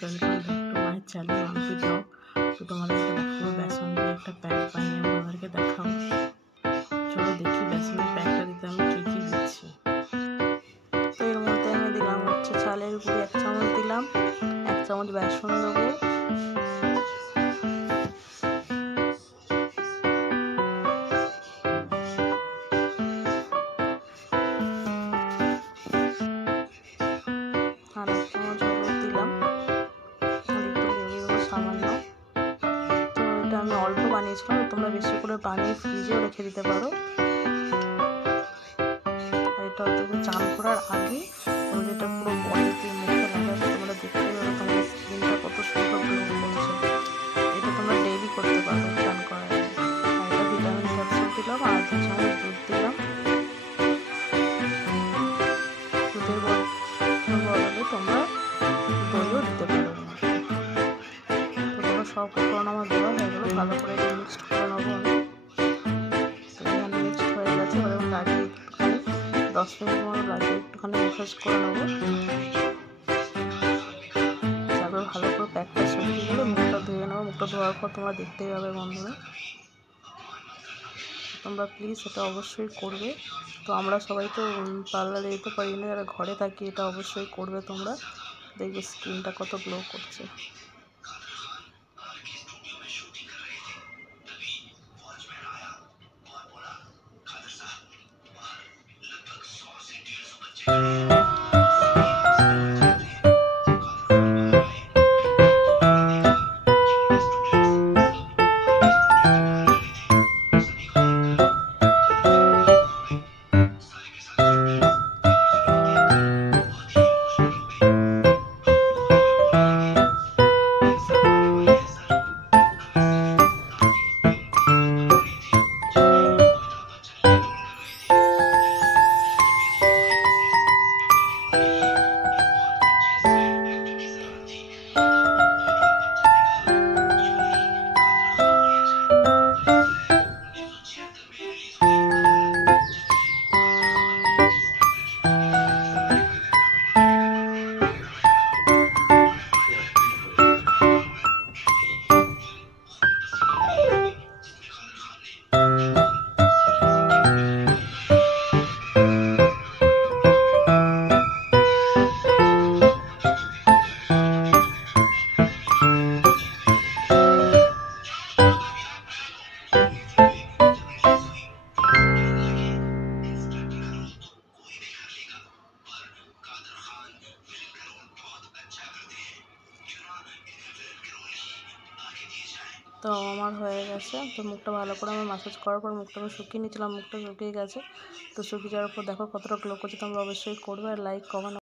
Guys, welcome back to my channel Mampi ব্লগ। তো তোমাদেরকে দেখাবো বেসন দিয়ে একটা প্যাক বানিয়ে তোমাদেরকে দেখাবো। চলো দেখি বেসনের প্যাকটা দিতে আমি কী কী দিচ্ছি। তো এর মধ্যে আমি দিলাম চালের গুঁড়ি 1 চামচ দিলাম, 1 চামচ বেসন দেবো, আর 1 চামচ হলুদ দিলাম, আর একটু লেবু দেবো সামান্য। তো এটা আমি অল্প বানিয়েছিলাম, তোমরা বেশি করে বানিয়ে ফ্রিজেও রেখে দিতে পারো। আর এটা হয়তো চান করার আগে আমি এটা পুরো বডিতে মুখে লাগাবে, তোমরা দেখতে পারো তোমার স্কিনটা কত সুন্দর গ্লো করছে। এটা তোমরা ডেইলি করতে পারো চান করার আগে। আর এটা ভিটামিন ক্যাপসুল দিলাম, আর 2 চামচ দুধ দিলাম। দুধের বদলে তোমরা দইও দিতে পারো। তো তোমরা সব উপকরণ আমার দেওয়া হয়ে গেলো, ভালো করে মিক্সড করে নেবো। তো এখানে মিক্সড হয়ে গেছে, এবার লাগিয়ে একটুখানি 10 মিনিট মতো লাগিয়ে একটুখানি ম্যাসাজ করে নেবো। তারপর ভালো করে প্যাকটা শুকিয়ে গেলে মুখটা ধুয়ে নেবো। মুখটা ধোয়ার পর তোমরা দেখতেই পাবে বন্ধুরা। তোমরা প্লিজ এটা অবশ্যই করবে। তো আমরা সবাই তো পার্লারে যেতে পারি না, যারা ঘরে থাকি এটা অবশ্যই করবে তোমরা, দেখবে স্কিনটা কত গ্লো করছে। তো আমার হয়ে গেছে। তো মুখটা ভালো করে আমি ম্যাসাজ করার পর মুখটা আমি শুকিয়ে নিয়েছিলাম, মুখটা শুকিয়ে গেছে। তো শুকিয়ে যাওয়ার পর দেখো কতটা গ্লো করছে। তোমরা অবশ্যই করবে, আর লাইক কমেন্ট